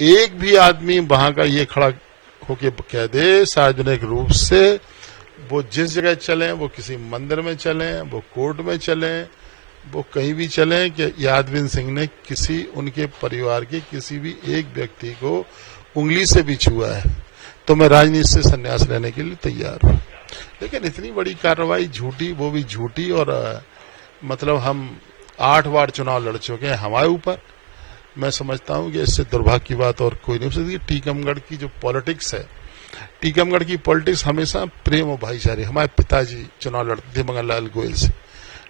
एक भी आदमी वहां का ये खड़ा होके कह दे सार्वजनिक रूप से, वो जिस जगह चलें, वो किसी मंदिर में चलें, वो कोर्ट में चलें, वो कहीं भी चलें, कि यादविन सिंह ने किसी उनके परिवार के किसी भी एक व्यक्ति को उंगली से भी छुआ है, तो मैं राजनीति से संन्यास लेने के लिए तैयार हूं। लेकिन इतनी बड़ी कार्रवाई झूठी, वो भी झूठी, और मतलब हम 8 बार चुनाव लड़ चुके हैं हमारे ऊपर। मैं समझता हूं कि इससे दुर्भाग्य की बात और कोई नहीं हो सकती। टीकमगढ़ की जो पॉलिटिक्स है, टीकमगढ़ की पॉलिटिक्स हमेशा प्रेम और भाईचारे। हमारे पिताजी चुनाव लड़ते थे मंगल लाल गोयल से,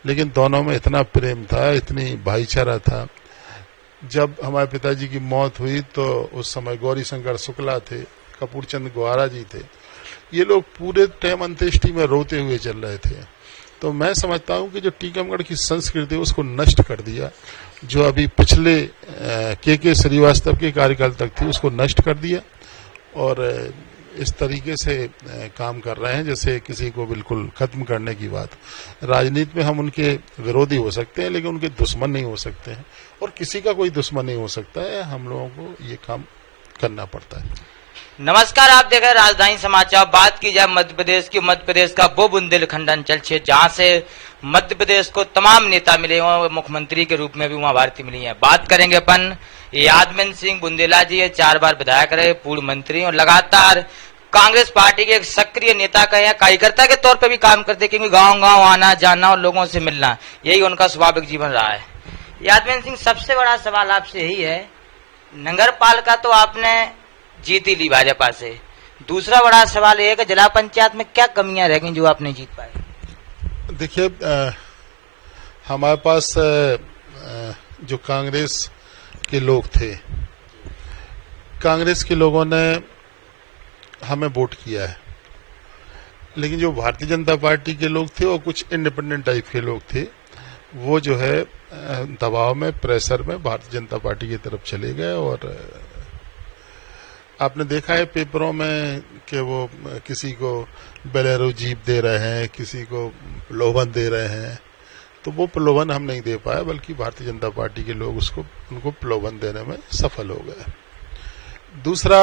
लेकिन दोनों में इतना प्रेम था, इतनी भाईचारा था। जब हमारे पिताजी की मौत हुई तो उस समय गौरी शंकर शुक्ला थे, कपूर चंद गुहारा जी थे, ये लोग पूरे टाइम अंत्येष्टि में रोते हुए चल रहे थे। तो मैं समझता हूं कि जो टीकमगढ़ की संस्कृति है उसको नष्ट कर दिया, जो अभी पिछले के श्रीवास्तव के कार्यकाल तक थी उसको नष्ट कर दिया, और इस तरीके से काम कर रहे हैं जैसे किसी को बिल्कुल खत्म करने की बात। राजनीति में हम उनके विरोधी हो सकते हैं, लेकिन उनके दुश्मन नहीं हो सकते हैं, और किसी का कोई दुश्मन नहीं हो सकता है। हम लोगों को ये काम करना पड़ता है। नमस्कार, आप देख रहे हैं राजधानी समाचार। बात की जाए मध्य प्रदेश की, मध्य प्रदेश का वो बुंदेलखंड अंचल क्षेत्र जहां से मध्य प्रदेश को तमाम नेता मिले हुए, मुख्यमंत्री के रूप में भी उमा भारती मिली है। बात करेंगे अपन यादविन सिंह बुंदेला जी, 4 बार विधायक रहे, पूर्व मंत्री, और लगातार कांग्रेस पार्टी के एक सक्रिय नेता कहे हैं, कार्यकर्ता के तौर पर भी काम करते, क्योंकि गाँव-गाँव आना जाना और लोगों से मिलना, यही उनका स्वाभाविक जीवन रहा है। यादविन सिंह, सबसे बड़ा सवाल आपसे यही है, नगर पालिका तो आपने जीत ही ली भाजपा से, दूसरा बड़ा सवाल ये है कि जिला पंचायत में क्या कमियां रह गई जो आप नहीं जीत पाए? देखिए, हमारे पास जो कांग्रेस के लोग थे, कांग्रेस के लोगों ने हमें वोट किया है, लेकिन जो भारतीय जनता पार्टी के लोग थे और कुछ इंडिपेंडेंट टाइप के लोग थे, वो जो है दबाव में, प्रेशर में भारतीय जनता पार्टी की तरफ चले गए। और आपने देखा है पेपरों में कि वो किसी को बेलेरो जीप दे रहे हैं, किसी को प्रलोभन दे रहे हैं, तो वो प्रलोभन हम नहीं दे पाए, बल्कि भारतीय जनता पार्टी के लोग उनको प्रलोभन देने में सफल हो गए। दूसरा,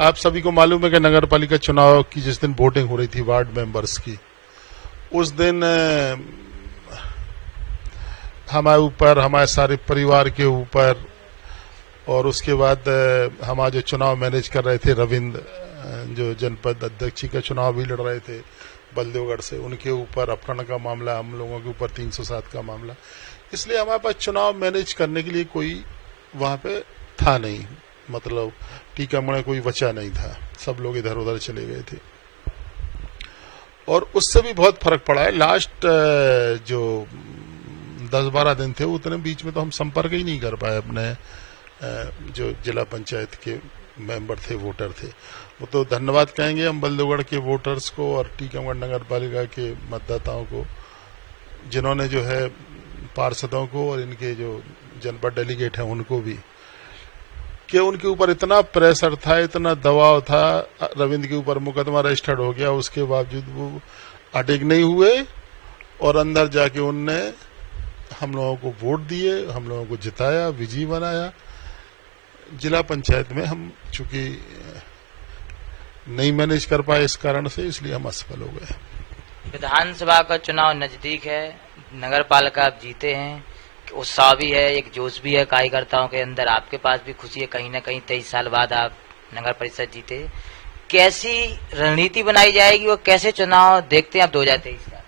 आप सभी को मालूम है कि नगर पालिका चुनाव की जिस दिन वोटिंग हो रही थी वार्ड मेंबर्स की, उस दिन हमारे ऊपर, हमारे सारे परिवार के ऊपर, और उसके बाद हमारे जो चुनाव मैनेज कर रहे थे रविंद्र, जो जनपद अध्यक्ष का चुनाव भी लड़ रहे थे बलदेवगढ़ से, उनके ऊपर अपहरण का मामला, हम लोगों के ऊपर 307 का मामला। इसलिए हमारे पास चुनाव मैनेज करने के लिए कोई वहां पे था नहीं, मतलब टीकमगढ़ में कोई बचा नहीं था, सब लोग इधर उधर चले गए थे, और उससे भी बहुत फर्क पड़ा है। लास्ट जो 10-12 दिन थे, उतने बीच में तो हम संपर्क ही नहीं कर पाए अपने जो जिला पंचायत के मेंबर थे, वोटर थे। वो तो धन्यवाद कहेंगे हम बलदेवगढ़ के वोटर्स को और टीकमगढ़ नगर पालिका के मतदाताओं को, जिन्होंने जो है पार्षदों को और इनके जो जनपद डेलीगेट हैं उनको भी, कि उनके ऊपर इतना प्रेशर था, इतना दबाव था, रविंद्र के ऊपर मुकदमा रजिस्टर्ड हो गया, उसके बावजूद वो अडिग नहीं हुए, और अंदर जाके उनने हम लोगों को वोट दिए, हम लोगों को जिताया, विजयी बनाया। जिला पंचायत में हम चूंकि नहीं मैनेज कर पाए इस कारण से, इसलिए हम असफल हो गए। विधानसभा का चुनाव नजदीक है, नगर पालिका आप जीते हैं, उत्साह भी है, एक जोश भी है कार्यकर्ताओं के अंदर, आपके पास भी खुशी है, कहीं ना कहीं 23 साल बाद आप नगर परिषद जीते। कैसी रणनीति बनाई जाएगी और कैसे चुनाव देखते हैं आप 2023 का?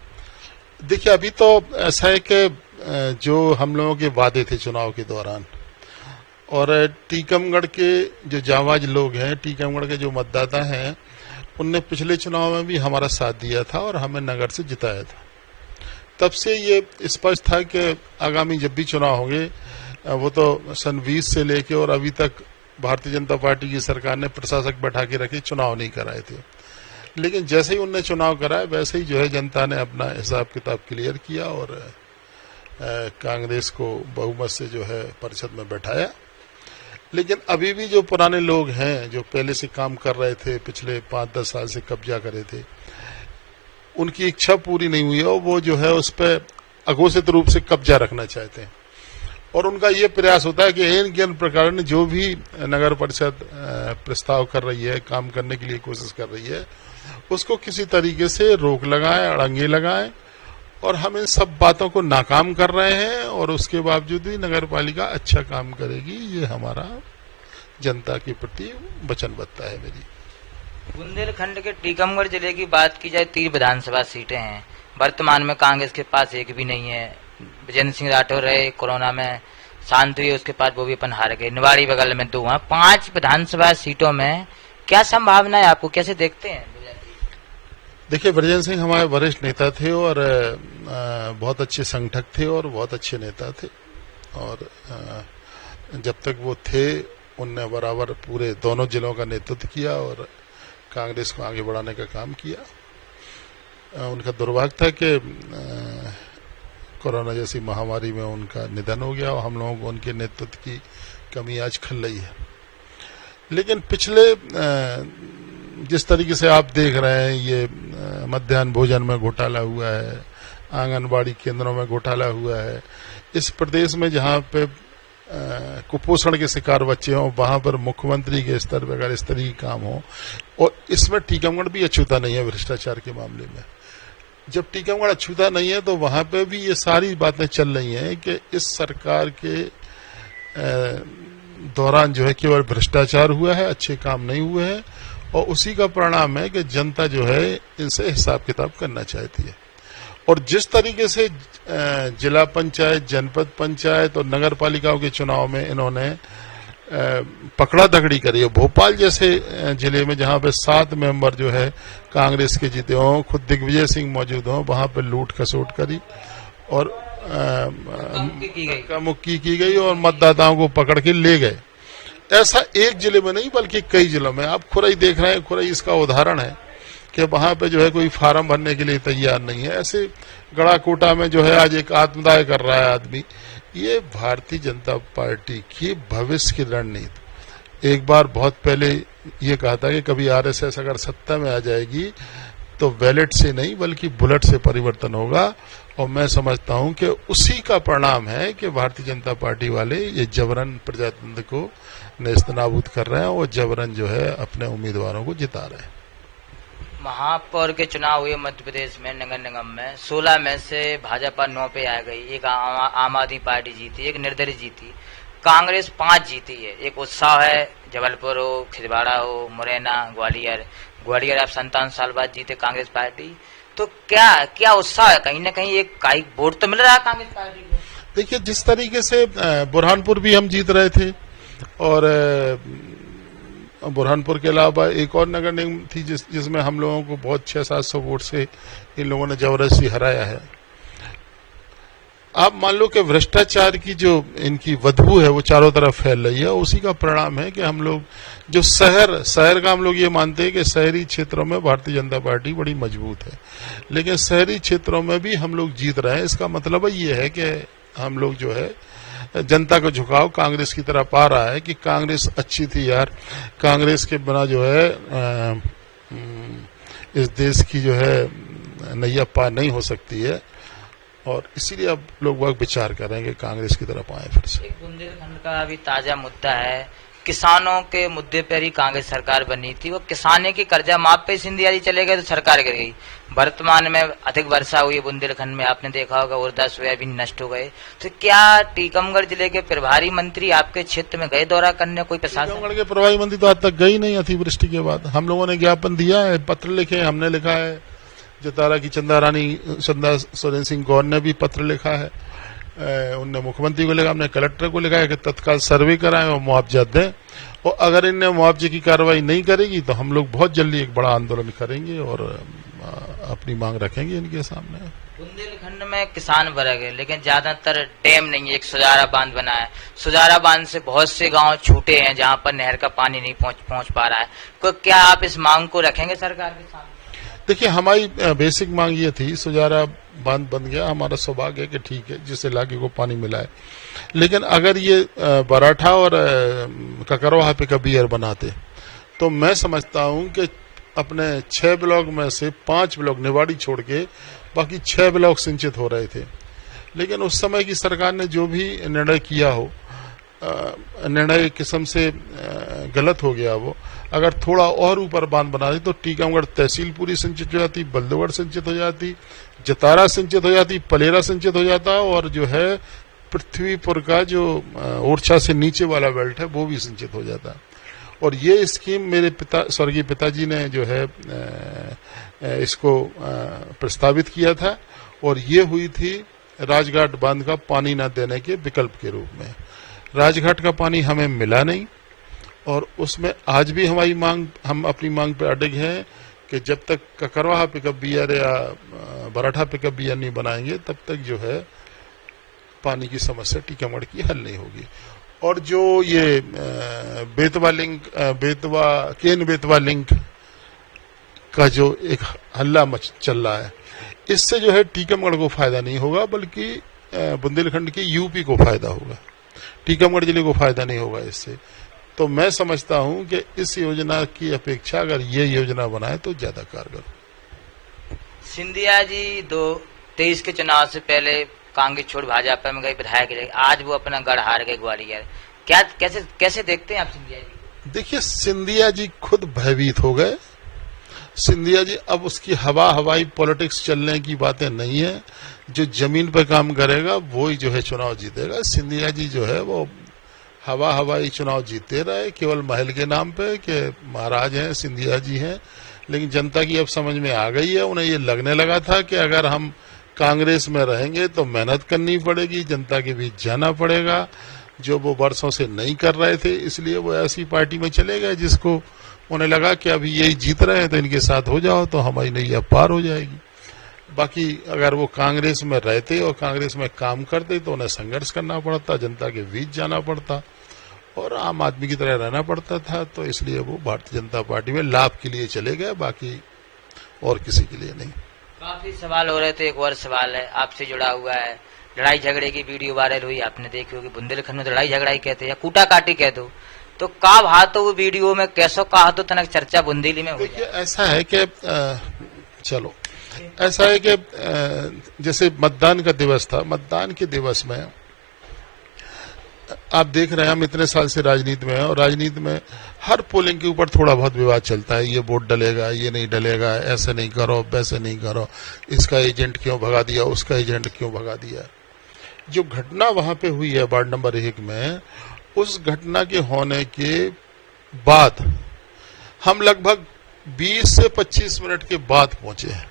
देखिए, अभी तो ऐसा है कि जो हम लोगों के वादे थे चुनाव के दौरान, और टीकमगढ़ के जो जाबाज लोग हैं, टीकमगढ़ के जो मतदाता हैं, उनने पिछले चुनाव में भी हमारा साथ दिया था और हमें नगर से जिताया था। तब से ये स्पष्ट था कि आगामी जब भी चुनाव होंगे, वो तो सन 20 से लेके और अभी तक भारतीय जनता पार्टी की सरकार ने प्रशासक बैठा के रखे, चुनाव नहीं कराए थे। लेकिन जैसे ही उनने चुनाव कराए, वैसे ही जो है जनता ने अपना हिसाब किताब क्लियर किया और कांग्रेस को बहुमत से जो है परिषद में बैठाया। लेकिन अभी भी जो पुराने लोग हैं, जो पहले से काम कर रहे थे, पिछले 5-10 साल से कब्जा करे थे, उनकी इच्छा पूरी नहीं हुई है, और वो जो है उस पर अघोषित रूप से कब्जा रखना चाहते हैं। और उनका ये प्रयास होता है कि इन प्रकार ने जो भी नगर परिषद प्रस्ताव कर रही है, काम करने के लिए कोशिश कर रही है, उसको किसी तरीके से रोक लगाएं, अड़ंगे लगाएं। और हम इन सब बातों को नाकाम कर रहे हैं और उसके बावजूद भी नगर पालिका अच्छा काम करेगी, ये हमारा जनता के प्रति वचनबद्धता है मेरी। बुंदेलखंड के टीकमगढ़ जिले की बात की जाए, 3 विधानसभा सीटें हैं। वर्तमान में कांग्रेस के पास एक भी नहीं है। विजेंद्र सिंह राठौर रहे, कोरोना में शांत हुई, उसके बाद वो भी अपन हार गए। निवाड़ी बगल में 2 हैं। 5 विधानसभा सीटों में क्या संभावना है, आपको कैसे देखते हैं? देखिए, ब्रजेंद्र सिंह हमारे वरिष्ठ नेता थे और बहुत अच्छे संगठक थे और बहुत अच्छे नेता थे। और जब तक वो थे उनने बराबर पूरे दोनों जिलों का नेतृत्व किया और कांग्रेस को आगे बढ़ाने का काम किया। उनका दुर्भाग्य था कि कोरोना जैसी महामारी में उनका निधन हो गया और हम लोगों को उनके नेतृत्व की कमी आज खल रही है। लेकिन पिछले जिस तरीके से आप देख रहे हैं, ये मध्याह्न भोजन में घोटाला हुआ है, आंगनबाड़ी केंद्रों में घोटाला हुआ है, इस प्रदेश में जहां पे कुपोषण के शिकार बच्चे हों, वहां पर मुख्यमंत्री के स्तर पर अगर इस तरह की काम हो, और इसमें टीकमगढ़ भी अछूता नहीं है भ्रष्टाचार के मामले में। जब टीकमगढ़ अछूता नहीं है तो वहां पे भी ये सारी बातें चल रही हैं कि इस सरकार के दौरान जो है केवल भ्रष्टाचार हुआ है, अच्छे काम नहीं हुए हैं, और उसी का परिणाम है कि जनता जो है इनसे हिसाब किताब करना चाहती है। और जिस तरीके से जिला पंचायत, जनपद पंचायत और नगर पालिकाओं के चुनाव में इन्होंने पकड़ा दगड़ी करी है, भोपाल जैसे जिले में जहां पे 7 मेंबर जो है कांग्रेस के जीते हों, खुद दिग्विजय सिंह मौजूद हों, वहां पे लूट खसोट करी और मुक्की की गई और मतदाताओं को पकड़ के ले गए। ऐसा एक जिले में नहीं बल्कि कई जिलों में। आप खुरई देख रहे हैं, खुरई इसका उदाहरण है कि वहां पे जो है कोई फार्म भरने के लिए तैयार नहीं है। ऐसे गड़ाकोटा में जो है आज एक आत्मदाह कर रहा है आदमी। ये भारतीय जनता पार्टी की भविष्य की रणनीति। एक बार बहुत पहले ये कहा था कि कभी आरएसएस अगर सत्ता में आ जाएगी तो बैलेट से नहीं बल्कि बुलेट से परिवर्तन होगा। और मैं समझता हूं कि उसी का परिणाम है कि भारतीय जनता पार्टी वाले ये जबरन प्रजातंत्र को नेस्तनाबूद कर रहे हैं और जबरन जो है अपने उम्मीदवारों को जिता रहे हैं। महापौर के चुनाव हुए मध्य प्रदेश में, नगर निगम में 16 में से भाजपा 9 पे आ गई। एक आम आदमी पार्टी जीती, एक निर्दलीय जीती, कांग्रेस 5 जीती है। एक उत्साह है, जबलपुर हो, खिजवाड़ा हो, मुरैना, ग्वालियर आप 57 साल बाद जीते कांग्रेस पार्टी। तो क्या उत्साह है? कहीं ना कहीं एक वोट तो मिल रहा है कांग्रेस पार्टी को। देखिए, जिस तरीके से बुरहानपुर भी हम जीत रहे थे और बुरहानपुर के अलावा एक और नगर निगम थी जिसमें हम लोगों को बहुत 600-700 वोट से इन लोगों ने जबरदस्ती हराया है। आप मान लो कि भ्रष्टाचार की जो इनकी बदबू है वो चारों तरफ फैल रही है। उसी का परिणाम है कि हम लोग जो शहर का हम लोग ये मानते हैं कि शहरी क्षेत्रों में भारतीय जनता पार्टी बड़ी मजबूत है, लेकिन शहरी क्षेत्रों में भी हम लोग जीत रहे हैं। इसका मतलब ये है कि हम लोग जो है जनता का झुकाव कांग्रेस की तरफ आ रहा है कि कांग्रेस अच्छी थी यार, कांग्रेस के बिना जो है इस देश की जो है नैया पार नहीं हो सकती है। और इसीलिए अब लोग विचार कर रहे हैं कि कांग्रेस की तरफ आए फिर से। एक बुंदेलखंड का अभी ताजा मुद्दा है, किसानों के मुद्दे पर ही कांग्रेस सरकार बनी थी। वो किसाने की कर्जा माफ पे सिंधिया जी चले गए तो सरकार गिर गई। वर्तमान में अधिक वर्षा हुई बुंदेलखंड में, आपने देखा होगा उड़दा सोयाबीन नष्ट हो गए। तो क्या टीकमगढ़ जिले के प्रभारी मंत्री आपके क्षेत्र में गए दौरा करने? कोई प्रशासन? टीकमगढ़ के प्रभारी मंत्री तो आज तक गई नहीं अतिवृष्टि के बाद। हम लोगों ने ज्ञापन दिया है, पत्र लिखे, हमने लिखा है, जतारा की चंदा सोरेन सिंह गौर ने भी पत्र लिखा है, उनने मुख्यमंत्री को लिखा, हमने कलेक्टर को लिखा है कि तत्काल सर्वे कराएं और मुआवजा दें। और अगर इनने मुआवजे की कार्रवाई नहीं करेगी तो हम लोग बहुत जल्दी एक बड़ा आंदोलन करेंगे और अपनी मांग रखेंगे इनके सामने। बुंदेलखंड में किसान वर्ग है लेकिन ज्यादातर डैम नहीं है। एक सुजारा बांध बना है, सुजारा बांध से बहुत से गांव छूटे हैं जहां पर नहर का पानी नहीं पहुंच पा रहा है। तो क्या आप इस मांग को रखेंगे सरकार के सामने? देखिए, हमारी बेसिक मांग ये थी, सुजारा बांध बन गया, हमारा सौभाग्य है कि ठीक है जिस इलाके को पानी मिला है। लेकिन अगर ये बराठा और ककरवाहा पे कभी बनाते तो मैं समझता हूं कि अपने 6 ब्लॉक में से 5 ब्लॉक निवाड़ी छोड़ के बाकी 6 ब्लॉक सिंचित हो रहे थे। लेकिन उस समय की सरकार ने जो भी निर्णय किया हो, निर्णय किस्म से गलत हो गया वो। अगर थोड़ा और ऊपर बांध बना दी तो टीकमगढ़ तहसील पूरी सिंचित हो जाती, बल्दोगढ़ सिंचित हो जाती, जतारा सिंचित हो जाती, पलेरा सिंचित हो जाता, और जो है पृथ्वीपुर का जो ओरछा से नीचे वाला बेल्ट है वो भी सिंचित हो जाता। और ये स्कीम मेरे स्वर्गीय पिताजी ने जो है इसको प्रस्तावित किया था, और ये हुई थी राजघाट बांध का पानी न देने के विकल्प के रूप में। राजघाट का पानी हमें मिला नहीं, और उसमें आज भी हम अपनी मांग पर अडिग हैं कि जब तक ककरवाहा पिकअप बियर या बराठा पिकअप बियर नहीं बनाएंगे तब तक जो है पानी की समस्या टीकमगढ़ की हल नहीं होगी। और जो ये केन बेतवा लिंक का जो एक हल्ला चल रहा है, इससे जो है टीकमगढ़ को फायदा नहीं होगा, बल्कि बुंदेलखंड की यूपी को फायदा होगा, टीकमगढ़ जिले को फायदा नहीं होगा इससे। तो मैं समझता हूं कि इस योजना की अपेक्षा अगर ये योजना बनाए तो ज्यादा कारगर। सिंधिया जी 2023 के चुनाव से पहले कांग्रेस छोड़ भाजपा में गए विधायक रहे, आज वो अपना गढ़ हार गए ग्वालियर। क्या कैसे देखते हैं आप सिंधिया जी? देखिए, सिंधिया जी खुद भयभीत हो गए। सिंधिया जी अब उसकी हवाई पॉलिटिक्स चलने की बातें नहीं है। जो जमीन पर काम करेगा वो ही जो है चुनाव जीतेगा। सिंधिया जी जो है वो हवाई चुनाव जीतते रहे, केवल महल के नाम पे कि महाराज हैं, सिंधिया जी हैं। लेकिन जनता की अब समझ में आ गई है, उन्हें ये लगने लगा था कि अगर हम कांग्रेस में रहेंगे तो मेहनत करनी पड़ेगी, जनता के बीच जाना पड़ेगा, जो वो वर्षों से नहीं कर रहे थे। इसलिए वो ऐसी पार्टी में चले गए जिसको उन्हें लगा कि अभी यही जीत रहे हैं तो इनके साथ हो जाओ तो हमारी नैया पार हो जाएगी। बाकी अगर वो कांग्रेस में रहते और कांग्रेस में काम करते तो उन्हें संघर्ष करना पड़ता, जनता के बीच जाना पड़ता और आम आदमी की तरह रहना पड़ता था। तो इसलिए वो भारतीय जनता पार्टी में लाभ के लिए चले गए, बाकी और किसी के लिए नहीं। काफी सवाल हो रहे थे, एक और सवाल है आपसे जुड़ा हुआ है। लड़ाई झगड़े की वीडियो वायरल हुई, आपने देखी होगी। बुंदेलखंड में लड़ाई झगड़ा ही कहते हैं या कूटा काटी कह दो, तो का भा तो वो वीडियो में कैसो कहा तो तनक चर्चा बुंदेली में हो देखिए, ऐसा है कि ऐसा है कि जैसे मतदान का दिवस था, मतदान के दिवस में आप देख रहे हैं हम इतने साल से राजनीति में हैं, और राजनीति में हर पोलिंग के ऊपर थोड़ा बहुत विवाद चलता है। ये वोट डलेगा, ये नहीं डलेगा, ऐसे नहीं करो, वैसे नहीं करो, इसका एजेंट क्यों भगा दिया, उसका एजेंट क्यों भगा दिया। जो घटना वहां पे हुई है वार्ड नंबर 1 में, उस घटना के होने के बाद हम लगभग 20 से 25 मिनट के बाद पहुंचे हैं।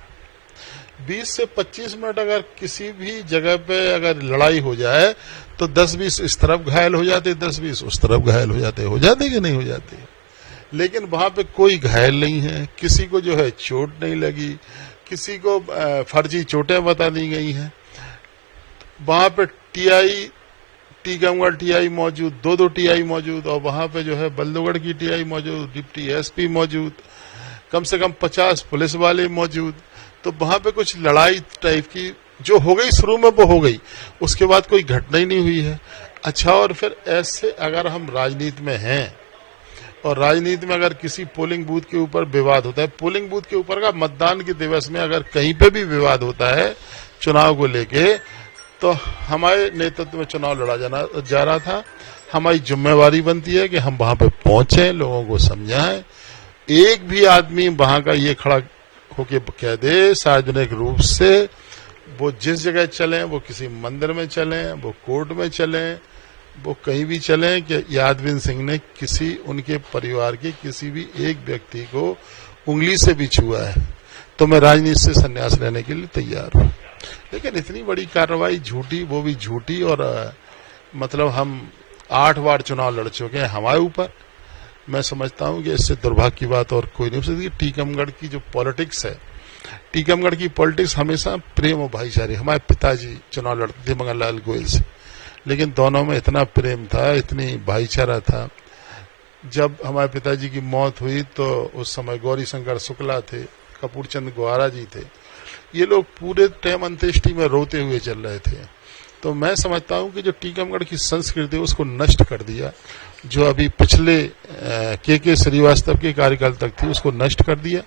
20 से 25 मिनट अगर किसी भी जगह पे अगर लड़ाई हो जाए तो 10-20 इस तरफ घायल हो जाते, 10-20 उस तरफ घायल हो जाते कि नहीं हो जाते। लेकिन वहां पे कोई घायल नहीं है, किसी को जो है चोट नहीं लगी, किसी को फर्जी चोटें बता दी गई हैं। वहां पे टीकमगढ़ टीआई मौजूद, 2 टीआई मौजूद, और वहां पे जो है बल्दोगढ़ की टीआई मौजूद, डिप्टी एसपी मौजूद, कम से कम 50 पुलिस वाले मौजूद। तो वहां पे कुछ लड़ाई टाइप की जो हो गई शुरू में वो हो गई, उसके बाद कोई घटना ही नहीं हुई है। अच्छा, और फिर ऐसे अगर हम राजनीति में हैं और राजनीति में अगर किसी पोलिंग बूथ के ऊपर विवाद होता है, पोलिंग बूथ के ऊपर का मतदान के दिवस में अगर कहीं पे भी विवाद होता है चुनाव को लेके, तो हमारे नेतृत्व में चुनाव लड़ा जा रहा था। हमारी जिम्मेवारी बनती है कि हम वहां पे पहुंचे, लोगों को समझाएं। एक भी आदमी वहां का ये खड़ा होके कह दे सार्वजनिक रूप से, वो जिस जगह चलें, वो किसी मंदिर में चलें, वो कोर्ट में चलें, वो कहीं भी चलें, कि यादवीर सिंह ने किसी उनके परिवार के किसी भी एक व्यक्ति को उंगली से भी छुआ है, तो मैं राजनीति से संन्यास लेने के लिए तैयार हूं। लेकिन इतनी बड़ी कार्रवाई झूठी, वो भी झूठी, और मतलब हम 8 बार चुनाव लड़ चुके हैं हमारे ऊपर। मैं समझता हूं कि इससे दुर्भाग्य की बात और कोई नहीं हो सकती। टीकमगढ़ की जो पॉलिटिक्स है, टीकमगढ़ की पॉलिटिक्स हमेशा प्रेम और भाईचारे। हमारे पिताजी चुनाव लड़ते थे मंगल लाल गोयल से, लेकिन दोनों में इतना प्रेम था, इतनी भाईचारा था। जब हमारे पिताजी की मौत हुई तो उस समय गौरी शंकर शुक्ला थे, कपूर चंद गुहारा जी थे, ये लोग पूरे टाइम अंत्येष्टि में रोते हुए चल रहे थे। तो मैं समझता हूं कि जो टीकमगढ़ की संस्कृति है उसको नष्ट कर दिया, जो अभी पिछले के श्रीवास्तव के कार्यकाल तक थी उसको नष्ट कर दिया,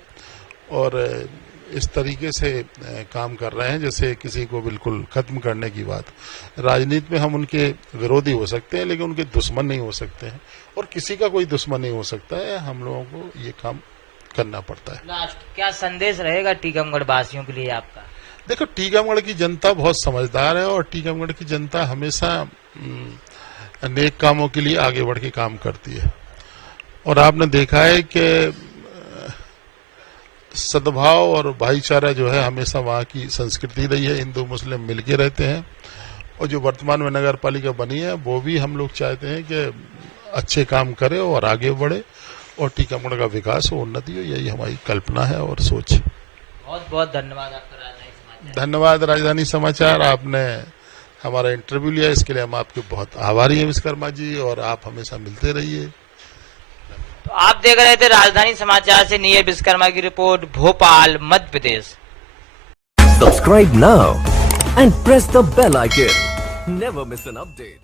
और इस तरीके से काम कर रहे हैं जैसे किसी को बिल्कुल खत्म करने की बात। राजनीति में हम उनके विरोधी हो सकते हैं लेकिन उनके दुश्मन नहीं हो सकते हैं, और किसी का कोई दुश्मन नहीं हो सकता है। हम लोगों को ये काम करना पड़ता है। लास्ट क्या संदेश रहेगा टीकमगढ़ वासियों के लिए आपका? देखो, टीकमगढ़ की जनता बहुत समझदार है और टीकमगढ़ की जनता हमेशा नेक कामों के लिए आगे बढ़ के काम करती है। और आपने देखा है कि सद्भाव और भाईचारा जो है हमेशा वहाँ की संस्कृति रही है। हिंदू मुस्लिम मिलके रहते हैं, और जो वर्तमान में नगर पालिका बनी है वो भी हम लोग चाहते हैं कि अच्छे काम करे और आगे बढ़े और टीकमगढ़ का विकास हो, उन्नति हो। यही हमारी कल्पना है और सोच है। बहुत बहुत धन्यवाद आपका राजधानी समाचार। धन्यवाद राजधानी समाचार, आपने हमारा इंटरव्यू लिया, इसके लिए हम आपके बहुत आभारी हैं विश्वकर्मा जी, और आप हमेशा मिलते रहिए। तो आप देख रहे थे राजधानी समाचार से नीरज विश्वकर्मा की report, Bhopal, Madhya Pradesh. Subscribe now and press the bell icon. Never miss an update.